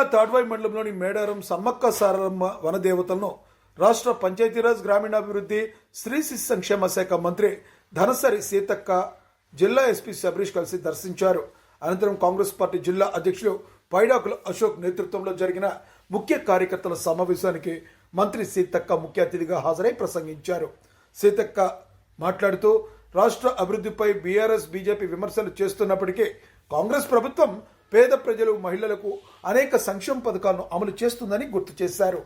జిల్లా తాడ్వాయి మండలంలోని మేడారం సమ్మక్క సారమ్మ వనదేవతలను రాష్ట్ర పంచాయతీరాజ్ గ్రామీణాభివృద్ధి స్త్రీ శిశు సంక్షేమ శాఖ మంత్రి ధనసరి సీతక్క జిల్లా ఎస్పీ శబరీష్ కలిసి దర్శించారు. అనంతరం కాంగ్రెస్ పార్టీ జిల్లా అధ్యక్షులు పైడాకుల అశోక్ నేతృత్వంలో జరిగిన ముఖ్య కార్యకర్తల సమావేశానికి మంత్రి సీతక్క ముఖ్య అతిథిగా హాజరై ప్రసంగించారు. సీతక్క మాట్లాడుతూ రాష్ట్ర అభివృద్ధిపై బీఆర్ఎస్ బీజేపీ విమర్శలు చేస్తున్నప్పటికీ కాంగ్రెస్ ప్రభుత్వం పేద ప్రజలు మహిళలకు అనేక సంక్షేమ పథకాలను అమలు చేస్తుందని గుర్తు చేశారు.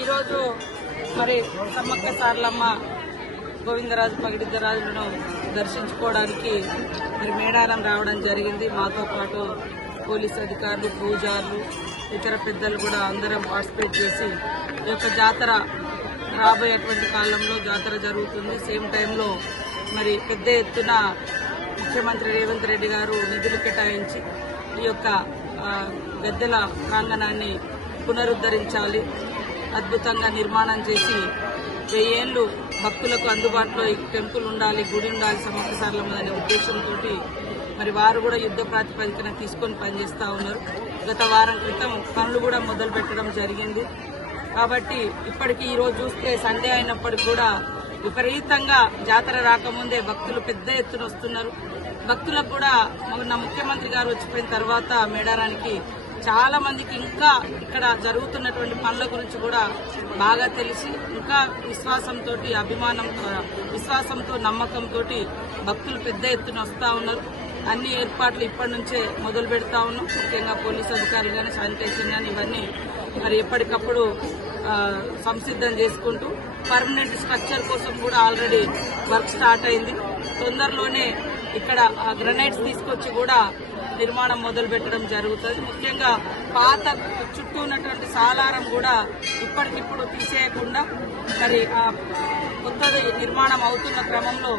ఈరోజు మరి సమ్మక్క సార్లమ్మ గోవిందరాజు పగిడిద్దరాజులను దర్శించుకోవడానికి మరి మేడారం రావడం జరిగింది. మాతో పాటు పోలీస్ అధికారులు పూజారులు ఇతర పెద్దలు కూడా అందరం పార్టిసిపేట్ చేసి ఈ యొక్క జాతర రాబోయేటువంటి కాలంలో జాతర జరుగుతుంది. సేమ్ టైంలో మరి పెద్ద ఎత్తున ముఖ్యమంత్రి రేవంత్ రెడ్డి గారు నిధులు కేటాయించి ఈ యొక్క గద్దెల ప్రాంగణాన్ని పునరుద్ధరించాలి. అద్భుతంగా నిర్మాణం చేసి వెయ్యేళ్ళు భక్తులకు అందుబాటులో ఈ టెంపుల్ ఉండాలి గుడి ఉండాలి సమ్మక్క అనే ఉద్దేశంతో మరి వారు కూడా యుద్ధ ప్రాతిపదికన తీసుకొని పనిచేస్తూ ఉన్నారు. గత వారం క్రితం పనులు కూడా మొదలు పెట్టడం జరిగింది. కాబట్టి ఇప్పటికీ ఈరోజు చూస్తే సండే అయినప్పటికి కూడా విపరీతంగా జాతర రాకముందే భక్తులు పెద్ద ఎత్తున వస్తున్నారు. భక్తులకు కూడా మొన్న ముఖ్యమంత్రి గారు వచ్చిపోయిన తర్వాత మేడారానికి చాలా మందికి ఇంకా ఇక్కడ జరుగుతున్నటువంటి పనుల గురించి కూడా బాగా తెలిసి ఇంకా విశ్వాసంతో అభిమానం విశ్వాసంతో నమ్మకంతో భక్తులు పెద్ద ఎత్తున వస్తా ఉన్నారు. అన్ని ఏర్పాట్లు ఇప్పటి నుంచే మొదలు పెడతా ఉన్నాం. ముఖ్యంగా పోలీస్ అధికారులు కానీ శానిటేషన్ కానీ ఇవన్నీ మరి ఎప్పటికప్పుడు సంసిద్ధం చేసుకుంటూ పర్మనెంట్ స్ట్రక్చర్ కోసం కూడా ఆల్రెడీ వర్క్ స్టార్ట్ అయింది. తొందరలోనే ఇక్కడ గ్రనైట్స్ తీసుకొచ్చి కూడా నిర్మాణం మొదలు పెట్టడం జరుగుతుంది. ముఖ్యంగా పాత చుట్టూ ఉన్నటువంటి సాలారం కూడా ఇప్పటికిప్పుడు తీసేయకుండా మరి ఆ కొత్తది నిర్మాణం అవుతున్న క్రమంలో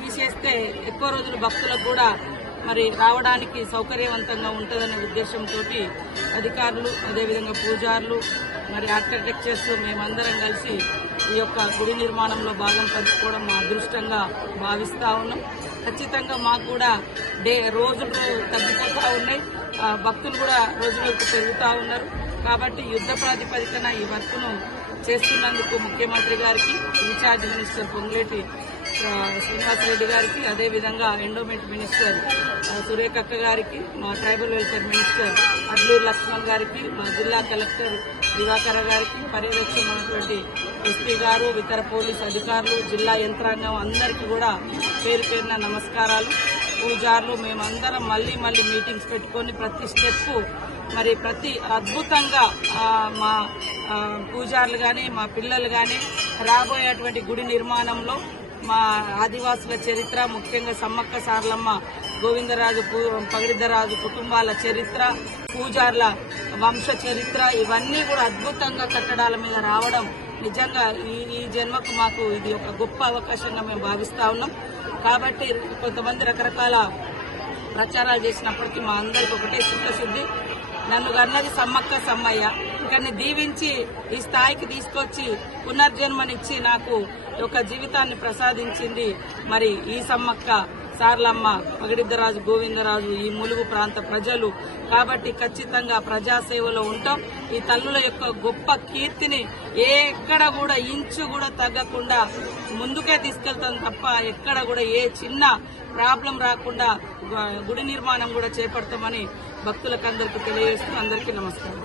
తీసేస్తే ఎక్కువ రోజులు భక్తులకు కూడా మరి రావడానికి సౌకర్యవంతంగా ఉంటుందనే ఉద్దేశంతో అధికారులు అదేవిధంగా పూజారులు మరి ఆర్కిటెక్చర్స్ మేమందరం కలిసి ఈ యొక్క గుడి నిర్మాణంలో భాగం పంచుకోవడం మా అదృష్టంగా భావిస్తా ఉన్నాం. ఖచ్చితంగా మాకు కూడా డే రోజులు తగ్గిపోతూ ఉన్నాయి. భక్తులు కూడా రోజులకు పెరుగుతూ ఉన్నారు. కాబట్టి యుద్ధ ప్రాతిపదికన ఈ వర్క్ను చేస్తున్నందుకు ముఖ్యమంత్రి గారికి ఇన్ఛార్జ్ మినిస్టర్ పొంగులేటి శ్రీనివాసరెడ్డి గారికి అదేవిధంగా ఎండోమెంట్ మినిస్టర్ సురేఖక్క గారికి మా tribal welfare minister Adluru Lakshman garu మా జిల్లా కలెక్టర్ దివాకర గారికి పర్యవేక్షణ ఉన్నటువంటి ఎస్పీ గారు ఇతర పోలీస్ అధికారులు జిల్లా యంత్రాంగం అందరికీ కూడా పేరు పేరున నమస్కారాలు. పూజారులు మేమందరం మళ్ళీ మళ్ళీ మీటింగ్స్ పెట్టుకొని ప్రతి స్టెప్ మరి ప్రతి అద్భుతంగా మా పూజార్లు పూజారులు కానీ మా పిల్లలు కానీ రాబోయేటువంటి గుడి నిర్మాణంలో మా ఆదివాసుల చరిత్ర ముఖ్యంగా సమ్మక్క సార్లమ్మ గోవిందరాజు పగిడిద్దరాజు కుటుంబాల చరిత్ర పూజార్ల వంశ చరిత్ర ఇవన్నీ కూడా అద్భుతంగా కట్టడాల మీద రావడం నిజంగా ఈ ఈ జన్మకు మాకు ఇది ఒక గొప్ప అవకాశంగా మేము భావిస్తా ఉన్నాం. కాబట్టి కొంతమంది రకరకాల ప్రచారాలు చేసినప్పటికీ మా అందరికి ఒకటే చిత్తశుద్ధి. నన్ను అన్నది సమ్మక్క సమ్మయ్య. కానీ దీవించి ఈ స్థాయికి తీసుకొచ్చి పునర్జన్మనిచ్చి నాకు ఒక జీవితాన్ని ప్రసాదించింది మరి ఈ సమ్మక్క సార్లమ్మ పగిడిద్దరాజు గోవిందరాజు ఈ ములుగు ప్రాంత ప్రజలు. కాబట్టి ఖచ్చితంగా ప్రజాసేవలో ఉంటాం. ఈ తల్లుల యొక్క గొప్ప కీర్తిని ఏ ఎక్కడ కూడా ఇంచు కూడా తగ్గకుండా ముందుకే తీసుకెళ్తాం తప్ప ఎక్కడ కూడా ఏ చిన్న ప్రాబ్లం రాకుండా గుడి నిర్మాణం కూడా చేపడతామని భక్తులకు అందరికీ తెలియజేస్తూ అందరికీ నమస్కారం.